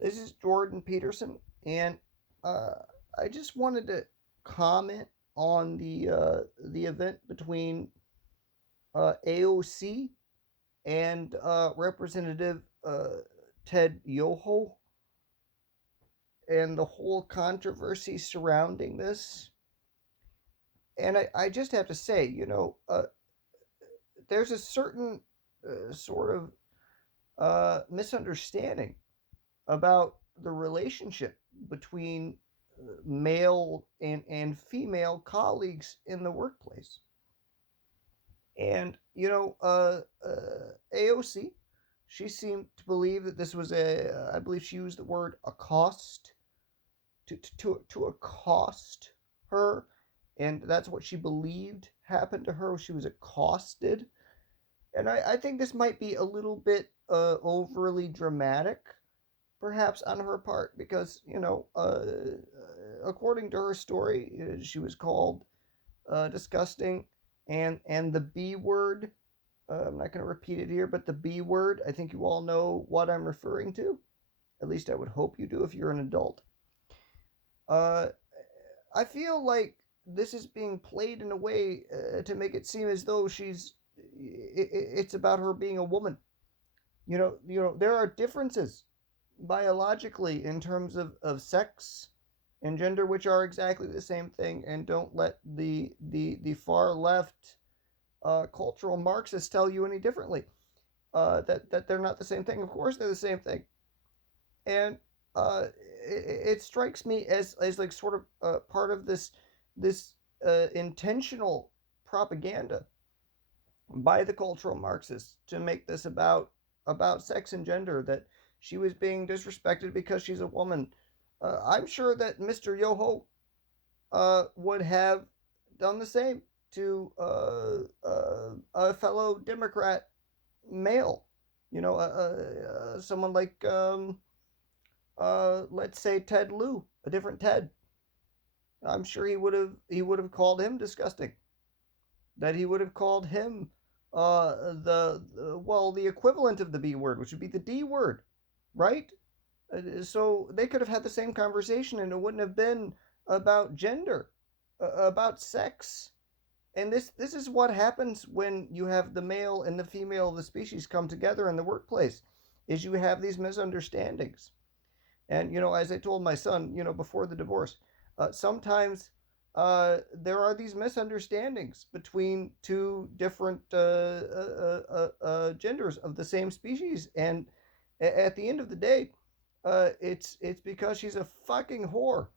This is Jordan Peterson, and I just wanted to comment on the event between AOC and Representative Ted Yoho and the whole controversy surrounding this. And I just have to say, there's a certain sort of misunderstanding about the relationship between male and female colleagues in the workplace. And, AOC, she seemed to believe that this was I believe she used the word accost, to accost her. And that's what she believed happened to her. She was accosted. And I think this might be a little bit overly dramatic perhaps on her part, because according to her story, she was called disgusting, and the B word. I'm not going to repeat it here, but the B word. I think you all know what I'm referring to. At least I would hope you do if you're an adult. Uh, I feel like this is being played in a way to make it seem as though it's about her being a woman. There are differences biologically in terms of sex and gender, which are exactly the same thing, and don't let the far left cultural Marxists tell you any differently. That they're not the same thing. Of course, they're the same thing, and it strikes me as like sort of part of this intentional propaganda by the cultural Marxists to make this about sex and gender, that she was being disrespected because she's a woman. I'm sure that Mr. Yoho would have done the same to a fellow Democrat male. Someone like let's say Ted Lieu, a different Ted. I'm sure he would have called him disgusting. That he would have called him the equivalent of the B word, which would be the D word, right? So they could have had the same conversation, and it wouldn't have been about gender, about sex. And this is what happens when you have the male and the female of the species come together in the workplace, is you have these misunderstandings. And as I told my son, before the divorce, sometimes there are these misunderstandings between two different genders of the same species, and at the end of the day, it's because she's a fucking whore,